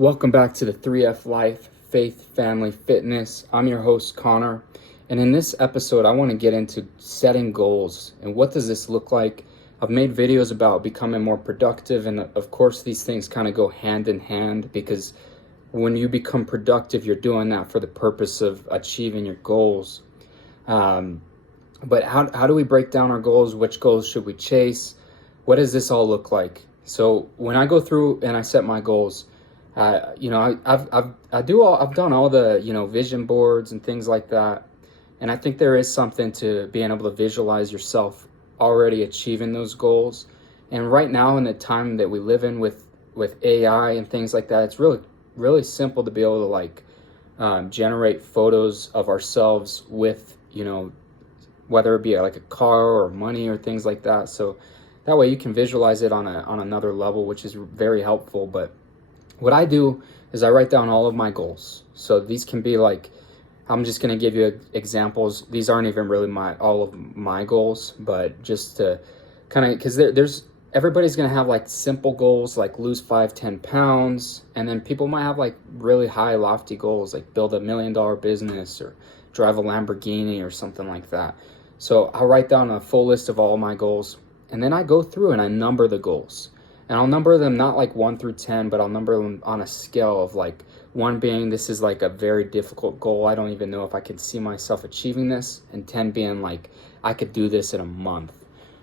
Welcome back to the 3F Life, Faith, Family, Fitness. I'm your host, Connor. And in this episode, I want to get into setting goals and what does this look like. I've made videos about becoming more productive, and of course, these things kind of go hand in hand because when you become productive, you're doing that for the purpose of achieving your goals. But how do we break down our goals? Which goals should we chase? What does this all look like? So when I go through and I set my goals, I've done all the vision boards and things like that, and I think there is something to being able to visualize yourself already achieving those goals. And right now, in the time that we live in with AI and things like that, it's really simple to be able to generate photos of ourselves with whether it be like a car or money or things like that. So that way you can visualize it on another level, which is very helpful. But what I do is I write down all of my goals. So these can be I'm just going to give you examples. These aren't even really all of my goals, but just to kind of, because everybody's going to have simple goals like lose 5-10 pounds. And then people might have really high lofty goals like build $1 million business or drive a Lamborghini or something like that. So I'll write down a full list of all my goals, and then I go through and I number the goals. And I'll number them not 1 through 10, but I'll number them on a scale of 1 being this is a very difficult goal. I don't even know if I could see myself achieving this. And 10 being I could do this in a month.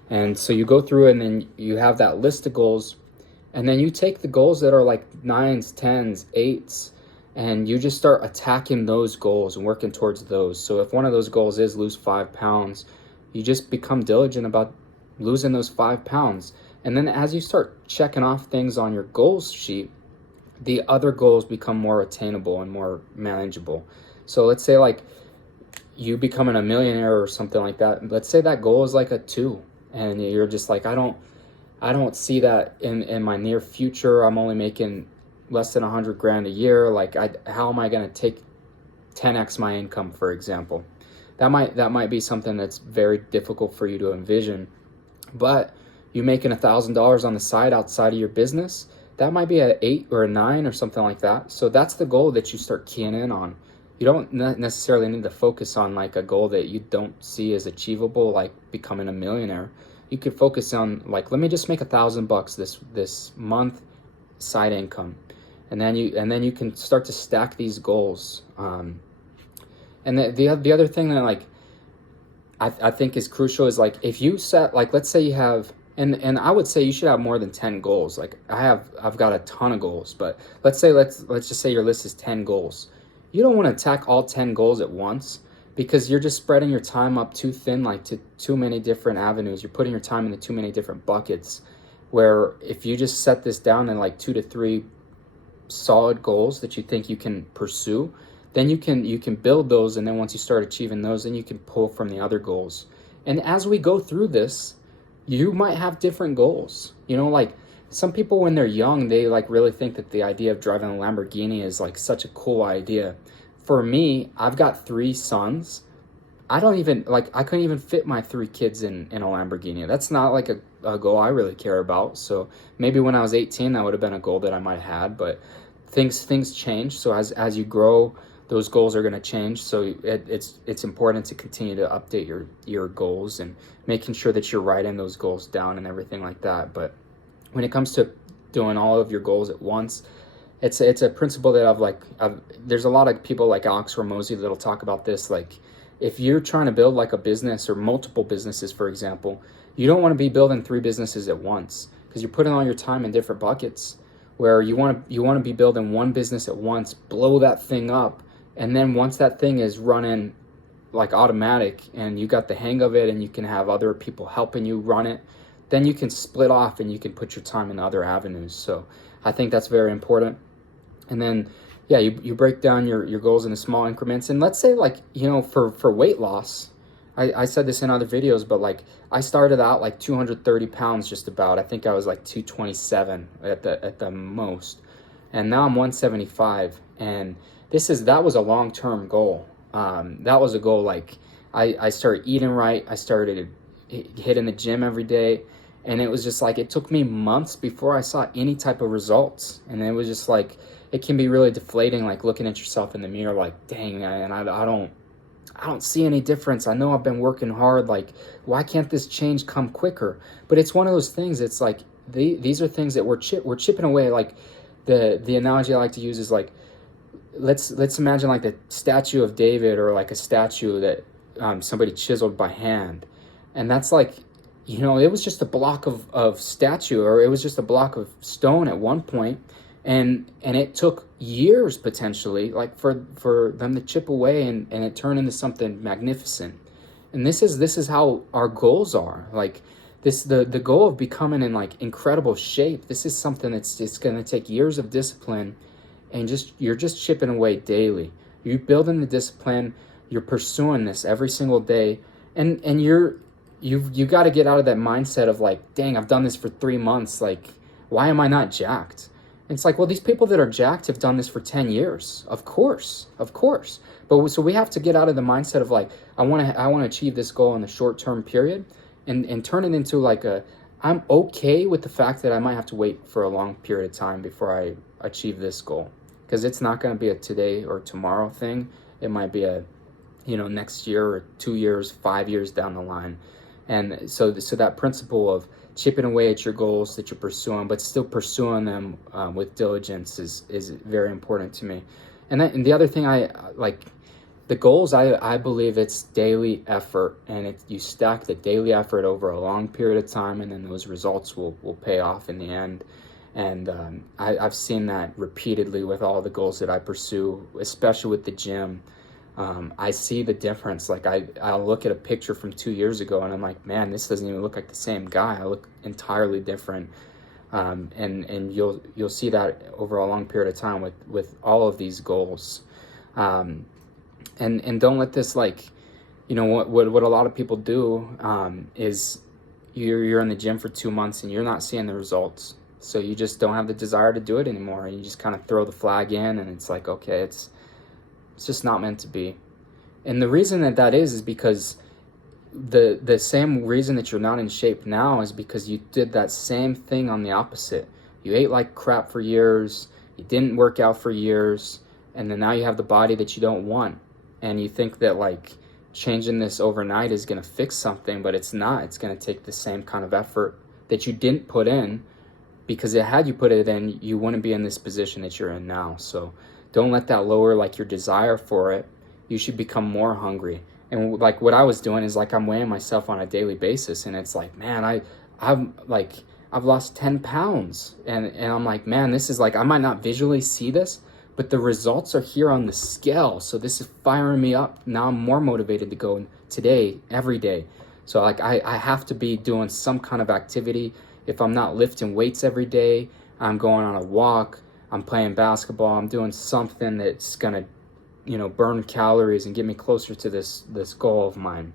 And so you go through and then you have that list of goals. And then you take the goals that are 9s, 10s, 8s, and you just start attacking those goals and working towards those. So if one of those goals is lose 5 pounds, you just become diligent about losing those 5 pounds. And then as you start checking off things on your goals sheet, the other goals become more attainable and more manageable. So let's say you becoming a millionaire or something like that. Let's say that goal is a 2, and you're just I don't see that in my near future. I'm only making less than $100,000 a year. How am I going to take 10x my income, for example? That might be something that's very difficult for you to envision. But you making $1,000 on the side outside of your business, that might be an 8 or a 9 or something like that. So that's the goal that you start keying in on. You don't necessarily need to focus on a goal that you don't see as achievable, like becoming a millionaire. You could focus on let me just make $1,000 this month side income, and then you can start to stack these goals. And the other thing that I think is crucial is if you set let's say you have. And I would say you should have more than 10 goals. I've got a ton of goals, but let's just say your list is 10 goals. You don't want to attack all 10 goals at once because you're just spreading your time up too thin, to too many different avenues. You're putting your time into too many different buckets, where if you just set this down in 2 to 3 solid goals that you think you can pursue, then you can build those. And then once you start achieving those, then you can pull from the other goals. And as we go through this, you might have different goals. Some people when they're young, they really think that the idea of driving a Lamborghini is such a cool idea. For me, I've got 3 sons. I don't even I couldn't even fit my 3 kids in a Lamborghini. That's not a goal I really care about. So maybe when I was 18, that would have been a goal that I might have had, but things change. So as you grow, those goals are going to change. So it's important to continue to update your goals and making sure that you're writing those goals down and everything like that. But when it comes to doing all of your goals at once, it's a principle that there's a lot of people like Alex Hormozi that'll talk about this. If you're trying to build a business or multiple businesses, for example, you don't want to be building 3 businesses at once because you're putting all your time in different buckets, where you want to be building one business at once, blow that thing up. And then once that thing is running automatic and you got the hang of it and you can have other people helping you run it, then you can split off and you can put your time in other avenues. So I think that's very important. And then, yeah, you break down your goals into small increments. And let's say for weight loss, I said this in other videos, but I started out 230 pounds just about. I think I was 227 at the most. And now I'm 175. And that was a long-term goal. That was a goal I started eating right. I started hitting the gym every day, And it was just like, it took me months before I saw any type of results. And it was just like, it can be really deflating, like looking at yourself in the mirror, like, dang, and I don't see any difference. I know I've been working hard. Like, why can't this change come quicker? But it's one of those things. It's like, these are things that we're chipping away. Like the analogy I like to use is like, let's imagine like the statue of David, or like a statue that somebody chiseled by hand. And that's like, it was just a block of statue, or it was just a block of stone at one point. And it took years potentially, like for them to chip away and it turned into something magnificent. And this is how our goals are. Like the goal of becoming in like incredible shape. This is something it's going to take years of discipline, and you're just chipping away daily. You're building the discipline. You're pursuing this every single day, and you got to get out of that mindset of like, dang, I've done this for 3 months. Like, why am I not jacked? It's like, well, these people that are jacked have done this for 10 years. Of course. But so we have to get out of the mindset of like, I want to achieve this goal in the short-term period, and turn it into like I'm okay with the fact that I might have to wait for a long period of time before I achieve this goal. Because it's not going to be a today or tomorrow thing. It might be a, next year or 2 years, 5 years down the line. And so that principle of chipping away at your goals that you're pursuing, but still pursuing them with diligence is very important to me. And the other thing I like, the goals, I believe it's daily effort, and you stack the daily effort over a long period of time, and then those results will pay off in the end. And I've seen that repeatedly with all the goals that I pursue, especially with the gym. I see the difference. Like I'll look at a picture from 2 years ago and I'm like, man, this doesn't even look like the same guy. I look entirely different. And you'll see that over a long period of time with all of these goals. And don't let this, like, what a lot of people do is you're in the gym for 2 months and you're not seeing the results. So you just don't have the desire to do it anymore. And you just kind of throw the flag in, and it's like, okay, it's just not meant to be. And the reason that is because the same reason that you're not in shape now is because you did that same thing on the opposite. You ate like crap for years, you didn't work out for years, and then now you have the body that you don't want. And you think that like changing this overnight is going to fix something, but it's not. It's going to take the same kind of effort that you didn't put in, because had you put it in, you wouldn't be in this position that you're in now. So don't let that lower like your desire for it. You should become more hungry. And like what I was doing is like, I'm weighing myself on a daily basis, and it's like, man, I've lost 10 pounds, and I'm like, man, this is like, I might not visually see this, but the results are here on the scale. So this is firing me up. Now I'm more motivated to go today, every day. So like I have to be doing some kind of activity. If I'm not lifting weights every day, I'm going on a walk, I'm playing basketball, I'm doing something that's gonna, burn calories and get me closer to this goal of mine.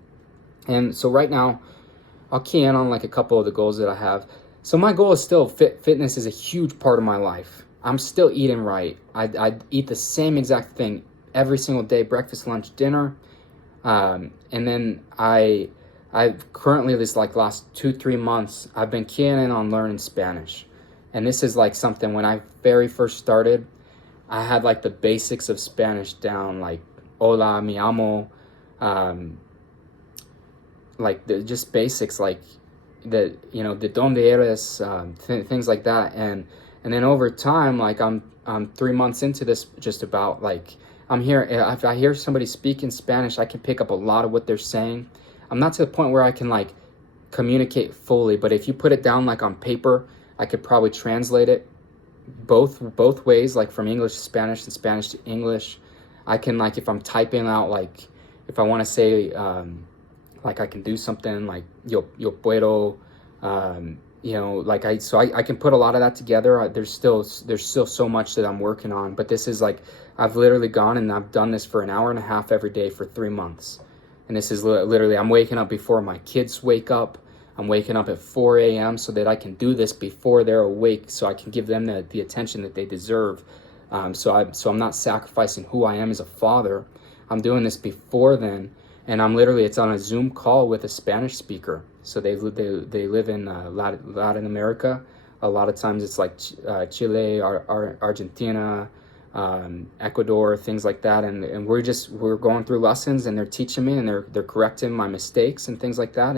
And so right now, I'll key in on like a couple of the goals that I have. So my goal is still fitness is a huge part of my life. I'm still eating right. I eat the same exact thing every single day, breakfast, lunch, dinner. And then I've currently, this like last 2-3 months, I've been keying in on learning Spanish. And this is like something, when I very first started, I had like the basics of Spanish down, like hola, mi amo, like just basics, like de donde eres, things like that. And then over time, like I'm 3 months into this, just about like, if I hear somebody speak in Spanish, I can pick up a lot of what they're saying. I'm not to the point where I can like communicate fully, but if you put it down like on paper, I could probably translate it both ways, like from English to Spanish and Spanish to English. I can, like, if I'm typing out, like if I want to say like I can do something like yo puedo, like I can put a lot of that together. There's still so much that I'm working on, but this is like, I've literally gone and I've done this for an hour and a half every day for 3 months. And this is literally, I'm waking up before my kids wake up. I'm waking up at 4 a.m. so that I can do this before they're awake, so I can give them the attention that they deserve. So I'm not sacrificing who I am as a father. I'm doing this before then. and I'm literally, it's on a Zoom call with a Spanish speaker. So they live in Latin America. A lot of times it's like Chile, Argentina, Ecuador, things like that, and we're going through lessons, and they're teaching me, and they're correcting my mistakes and things like that,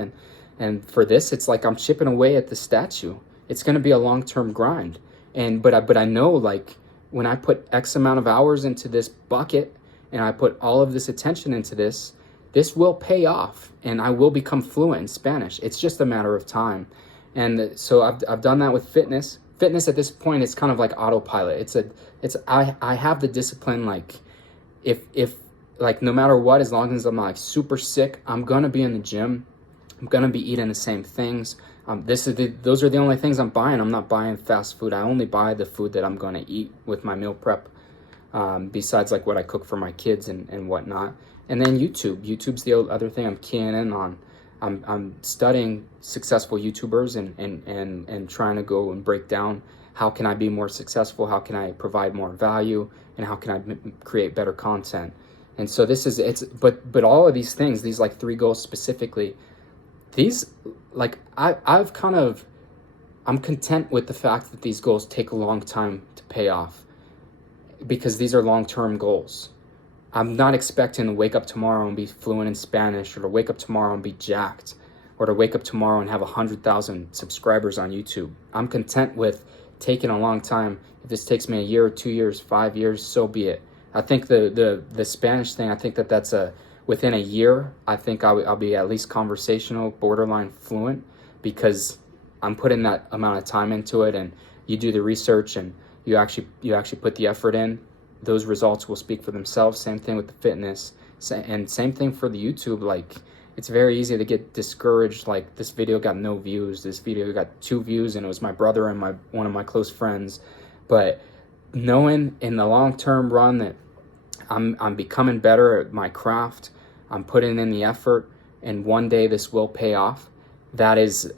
and for this, it's like I'm chipping away at the statue. It's going to be a long-term grind, but I know, like, when I put X amount of hours into this bucket, and I put all of this attention into this will pay off, and I will become fluent in Spanish. It's just a matter of time. And so I've done that with fitness. Fitness at this point is kind of like autopilot. I have the discipline, like, if like, no matter what, as long as I'm not like super sick, I'm gonna be in the gym. I'm gonna be eating the same things. Those are the only things I'm buying. I'm not buying fast food. I only buy the food that I'm gonna eat with my meal prep. Besides like what I cook for my kids and whatnot. And then YouTube's the other thing I'm keying in on. I'm studying successful YouTubers and trying to go and break down how can I be more successful, how can I provide more value, and how can I create better content. And so but all of these things, these like 3 goals specifically, these, like, I'm content with the fact that these goals take a long time to pay off, because these are long-term goals. I'm not expecting to wake up tomorrow and be fluent in Spanish, or to wake up tomorrow and be jacked, or to wake up tomorrow and have 100,000 subscribers on YouTube. I'm content with taking a long time. If this takes me a year, 2 years, 5 years, so be it. I think the Spanish thing, I think that's within a year, I think I'll be at least conversational, borderline fluent, because I'm putting that amount of time into it, and you do the research, and you actually put the effort in. Those results will speak for themselves. Same thing with the fitness, and same thing for the YouTube. Like, it's very easy to get discouraged. Like, this video got no views. This video got 2 views, and it was my brother and one of my close friends. But knowing in the long-term run that I'm becoming better at my craft, I'm putting in the effort, and one day this will pay off. That is,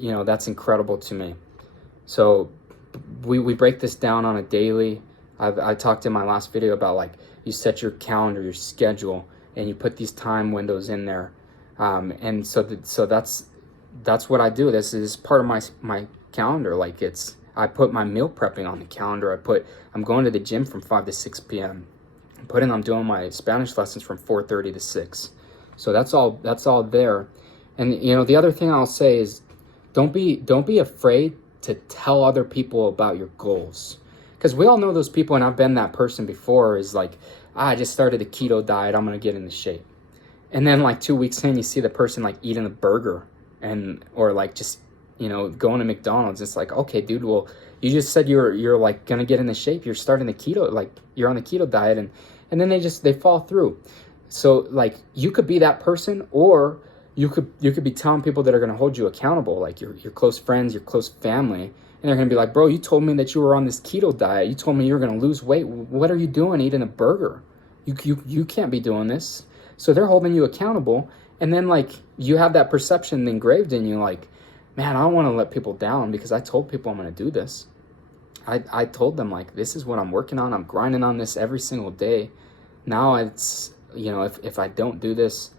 that's incredible to me. So we break this down on a daily. I talked in my last video about, like, you set your calendar, your schedule, and you put these time windows in there. And so that's what I do. This is part of my calendar. Like, I put my meal prepping on the calendar. I'm going to the gym from 5 to 6 p.m. I'm doing my Spanish lessons from 4:30 to 6. So that's all there. And the other thing I'll say is, don't be afraid to tell other people about your goals. Because we all know those people, and I've been that person before, is like, I just started a keto diet, I'm going to get into shape. And then like 2 weeks in, you see the person like eating a burger, or like just, going to McDonald's. It's like, okay, dude, well, you just said you're like going to get into shape. You're starting the keto, like you're on the keto diet, and then they fall through. So like, you could be that person, or you could be telling people that are going to hold you accountable, like your close friends, your close family. And they're going to be like, bro, you told me that you were on this keto diet. You told me you were going to lose weight. What are you doing eating a burger? You can't be doing this. So they're holding you accountable. And then, like, you have that perception engraved in you, like, man, I don't want to let people down, because I told people I'm going to do this. I told them, like, this is what I'm working on. I'm grinding on this every single day. Now it's, if I don't do this,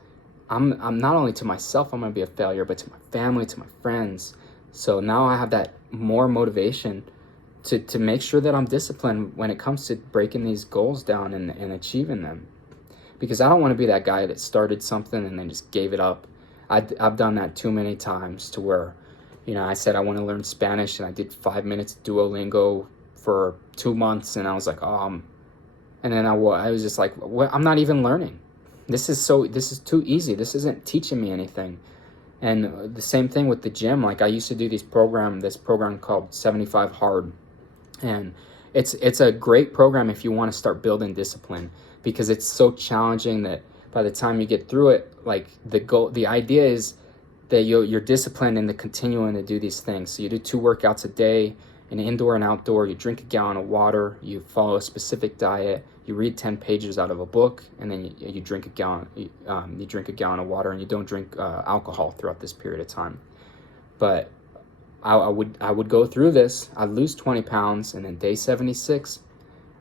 I'm not only to myself, I'm going to be a failure, but to my family, to my friends. So now I have that more motivation to make sure that I'm disciplined when it comes to breaking these goals down and achieving them. Because I don't want to be that guy that started something and then just gave it up. I've done that too many times, to where, I said I want to learn Spanish, and I did 5 minutes Duolingo for 2 months, and I was like, and then I was just like, what? I'm not even learning. This is too easy. This isn't teaching me anything. And the same thing with the gym. Like, I used to do this program called 75 Hard. And it's a great program if you want to start building discipline, because it's so challenging that by the time you get through it, like, the idea is that you're disciplined in the continuing to do these things. So you do 2 workouts a day, an indoor and outdoor. You drink a gallon of water. You follow a specific diet. You read 10 pages out of a book, and then you drink a gallon. You drink a gallon of water, and you don't drink alcohol throughout this period of time. But I would go through this. I'd lose 20 pounds, and then day 76,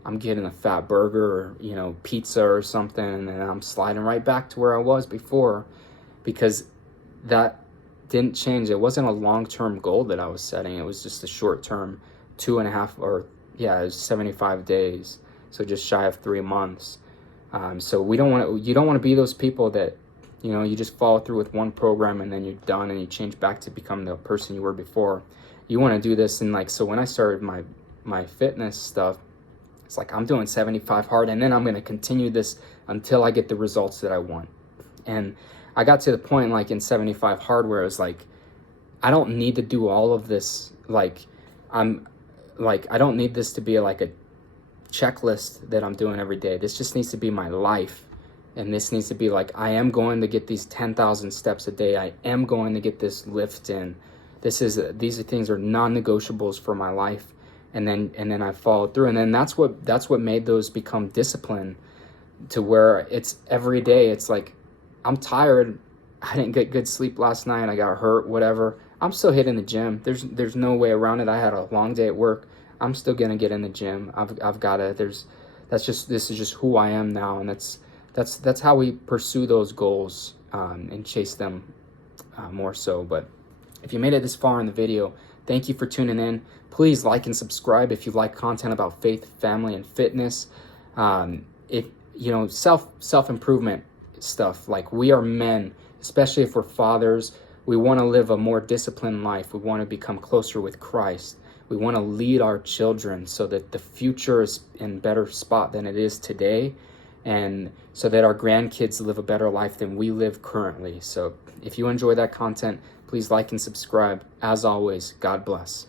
I'm getting a fat burger or, you know, pizza or something, and then I'm sliding right back to where I was before, because that didn't change. It wasn't a long-term goal that I was setting. It was just a short-term 2.5, or yeah, it was 75 days. So just shy of 3 months. So you don't want to be those people that, you know, you just follow through with one program and then you're done and you change back to become the person you were before. You want to do this, and like, so when I started my fitness stuff, it's like I'm doing 75 hard, and then I'm going to continue this until I get the results that I want. And I got to the point, like in 75 hard, where it was like, I don't need to do all of this. Like, I don't need this to be like a checklist that I'm doing every day. This just needs to be my life. And this needs to be like, I am going to get these 10,000 steps a day. I am going to get this lift in. These things are non-negotiables for my life. And then I followed through. And then that's what made those become discipline, to where it's every day. It's like, I'm tired. I didn't get good sleep last night. I got hurt, whatever. I'm still hitting the gym. There's no way around it. I had a long day at work. I'm still gonna get in the gym. I've gotta. This is just who I am now, and that's how we pursue those goals and chase them more so. But if you made it this far in the video, thank you for tuning in. Please like and subscribe if you like content about faith, family, and fitness. If you know, self-improvement stuff. Like, we are men, especially if we're fathers. We want to live a more disciplined life. We want to become closer with Christ. We want to lead our children so that the future is in better spot than it is today, and so that our grandkids live a better life than we live currently. So if you enjoy that content, please like and subscribe. As always, God bless.